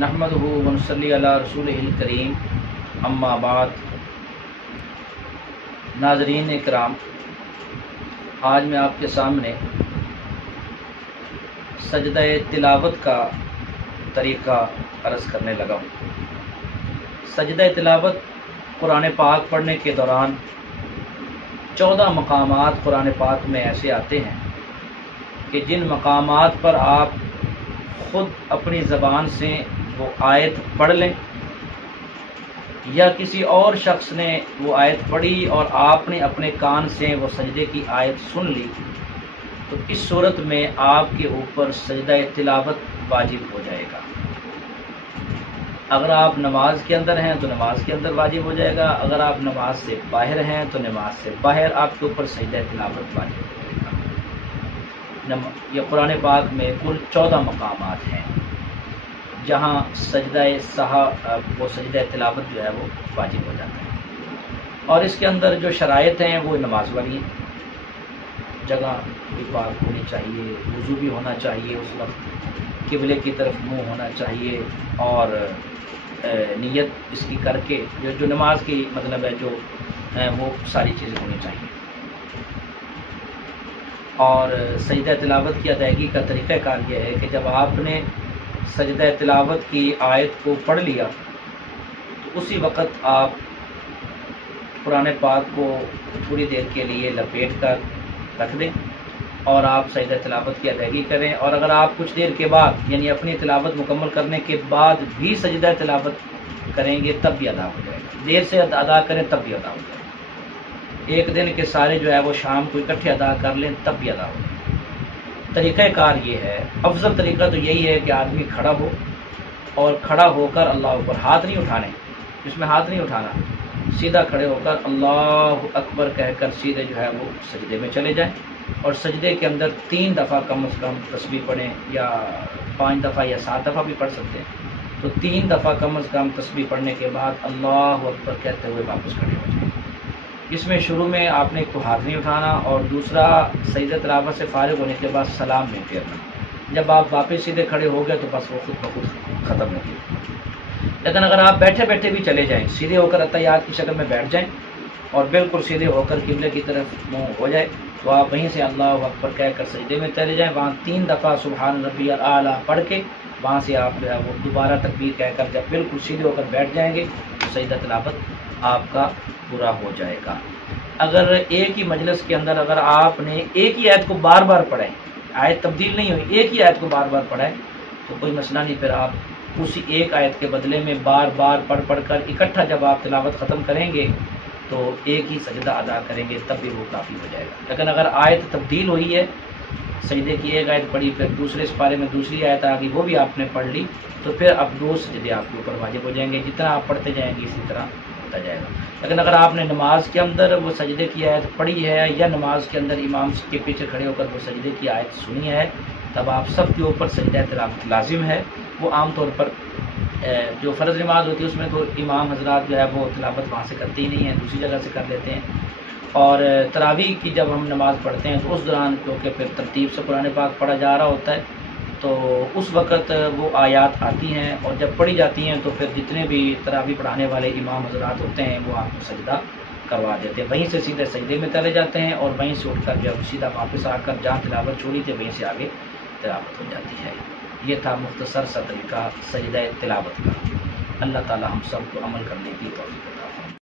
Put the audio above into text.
नहमदुहु व नसल्ली अला रसूलिहिल करीम, अम्मा बाद। नाज़रीन इकराम, आज मैं आपके सामने सजदा तिलावत का तरीक़ा अर्ज़ करने लगा हूँ। सजदा तिलावत कुरान पाक पढ़ने के दौरान 14 मकामात कुरान पाक में ऐसे आते हैं कि जिन मकामात पर आप ख़ुद अपनी ज़बान से वो आयत पढ़ लें या किसी और शख्स ने वो आयत पढ़ी और आपने अपने कान से वो सजदे की आयत सुन ली, तो इस सूरत में आपके ऊपर सजदा तिलावत वाजिब हो जाएगा। अगर आप नमाज के अंदर हैं तो नमाज के अंदर वाजिब हो जाएगा, अगर आप नमाज से बाहर हैं तो नमाज से बाहर आपके ऊपर सजदा तिलावत वाजिब हो जाएगा। ये कुरान पाक में कुल 14 मकामात हैं जहाँ वो सजदा तिलावत जो है वो वाजिब हो जाता है। और इसके अंदर जो शराइत हैं वो नमाज वाली हैं। जगह भी पाक होनी चाहिए, वुज़ू भी होना चाहिए, उस वक्त किबले की तरफ मुंह होना चाहिए और नियत इसकी करके जो नमाज की मतलब है जो वो सारी चीज़ें होनी चाहिए। और सजदा तिलावत की अदायगी का तरीक़ाकार यह है कि जब आपने सजदा तिलावत की आयत को पढ़ लिया तो उसी वक़्त आप कुरान पाक को थोड़ी देर के लिए लपेट कर रख दें और आप सजदा तिलावत की अदायगी करें। और अगर आप कुछ देर के बाद यानी अपनी तिलावत मुकम्मल करने के बाद भी सजदा तिलावत करेंगे तब भी अदा हो जाएगा। देर से अदा करें तब भी अदा हो जाएगा। एक दिन के सारे जो है वो शाम को इकट्ठे अदा कर लें तब भी अदा हो जाएगा। तरीक़ाकार ये है, अफजल तरीक़ा तो यही है कि आदमी खड़ा हो और खड़ा होकर अल्लाह ऊपर हाथ नहीं उठाने, इसमें हाथ नहीं उठाना, सीधा खड़े होकर अल्लाह अकबर कहकर सीधे जो है वो सजदे में चले जाएं और सजदे के अंदर 3 दफ़ा कम से कम तस्बीह पढ़ें या 5 दफ़ा या 7 दफ़ा भी पढ़ सकते हैं। तो 3 दफ़ा कम से कम तस्बीह पढ़ने के बाद अल्लाह अकबर कहते हुए वापस खड़े हो जाएं। इसमें शुरू में आपने एक तो हाथ नहीं उठाना और दूसरा सजदा तिलावत से फारिग होने के बाद सलाम नहीं फेरना। जब आप वापस सीधे खड़े हो गए तो बस वो खुद ब खुद ख़त्म हो गया। लेकिन अगर आप बैठे बैठे भी चले जाएं, सीधे होकर अत्तहियात की शक्ल में बैठ जाएं और बिल्कुल सीधे होकर किबले की तरफ मुँह हो जाए तो आप वहीं से अल्लाह अकबर कहकर सजदे में चले जाएं। वहाँ 3 दफ़ा सुबहान रब्बियल आला पढ़ के वहाँ से आप जो है वो दोबारा तकबीर कहकर जब बिल्कुल सीधे होकर बैठ जाएंगे तो सजदा तिलावत आपका पूरा हो जाएगा। अगर एक ही मजलिस के अंदर अगर आपने एक ही आयत को बार बार पढ़े, आयत तब्दील नहीं हुई, एक ही आयत को बार बार पढ़े तो कोई मसला नहीं। फिर आप उसी एक आयत के बदले में बार बार पढ़ कर इकट्ठा जब आप तिलावत ख़त्म करेंगे तो एक ही सजदा अदा करेंगे तब भी वो काफ़ी हो जाएगा। लेकिन अगर आयत तब्दील हुई है, सजदे की एक आयत पढ़ी फिर दूसरे सिपारे में दूसरी आयत आ गई वो भी आपने पढ़ ली, तो फिर अब 2 सजदे आपके ऊपर वाजिब हो जाएंगे। जितना आप पढ़ते जाएंगे इसी तरह होता जाएगा। लेकिन अगर आपने नमाज के अंदर वो सजदे की आयत पढ़ी है या नमाज के अंदर इमाम के पीछे खड़े होकर वो सजदे की आयत सुनी है, तब आप सब के ऊपर सजदा तिलावत लाजिम है। वो आम तौर पर जो फ़र्ज़ नमाज होती है उसमें तो इमाम हजरात जो है वो तिलावत वहाँ से करते ही नहीं हैं, दूसरी जगह से कर लेते हैं। और तरावी की जब हम नमाज़ पढ़ते हैं तो उस दौरान क्योंकि फिर तरतीब से कुरान पाक पढ़ा जा रहा होता है तो उस वक़्त वो आयात आती हैं और जब पढ़ी जाती हैं तो फिर जितने भी तरावी पढ़ाने वाले इमाम हजरात होते हैं वो आपको सजदा करवा देते हैं। वहीं से सीधे सजदे में चले जाते हैं और वहीं से उठकर जब सीधा वापस आकर जहाँ तिलावत छोड़ी थी वहीं से आगे तिलावत हो जाती है। ये था मुख्तसर सा तरीक़ा सजदा तिलावत का। अल्लाह ताला हम सब को अमल करने की तौफीक।